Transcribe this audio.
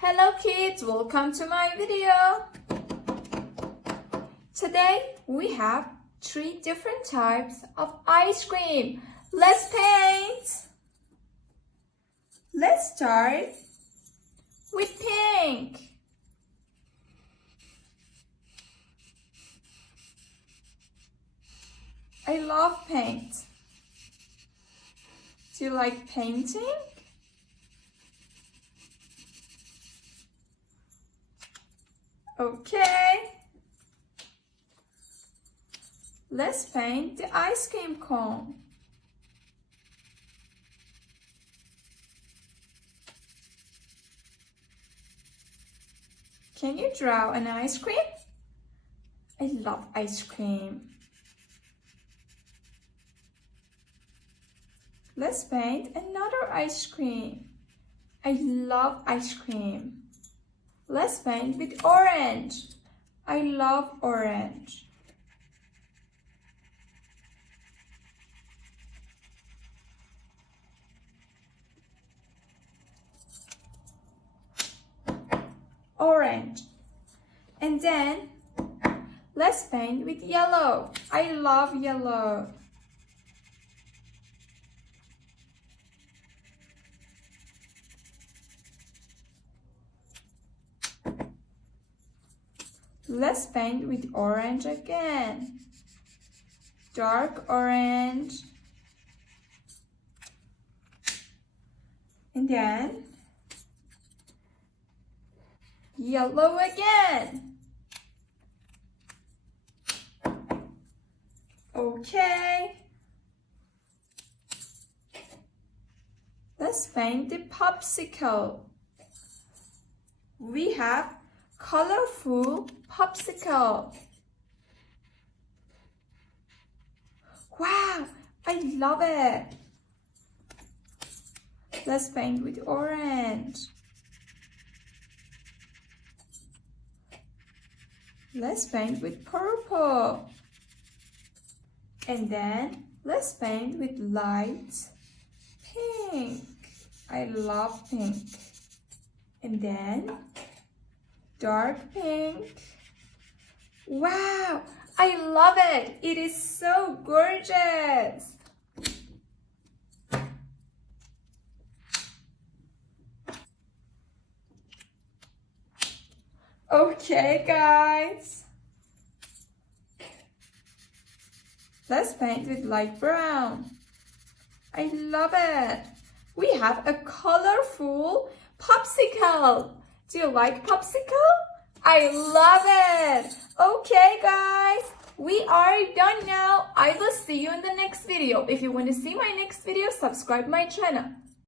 Hello kids, welcome to my video. Today we have 3 different types of ice cream. Let's paint. Let's start with pink. I love paint. Do you like painting? Okay. Let's paint the ice cream cone. Can you draw an ice cream? I love ice cream. Let's paint another ice cream. I love ice cream. Let's paint with orange. I love orange. Orange. And then let's paint with yellow. I love yellow. Let's paint with orange again. Dark orange. And then yellow again. Okay. Let's paint the popsicle. We have colorful popsicle. Wow, I love it. Let's paint with orange. Let's paint with purple. And then let's paint with light pink. I love pink. And then dark pink. Wow, I love it. It is so gorgeous. Okay, guys. Let's paint with light brown. I love it. We have a colorful popsicle. Do you like popsicle? I love it. Okay, guys, we are done now. I will see you in the next video. If you want to see my next video, subscribe my channel.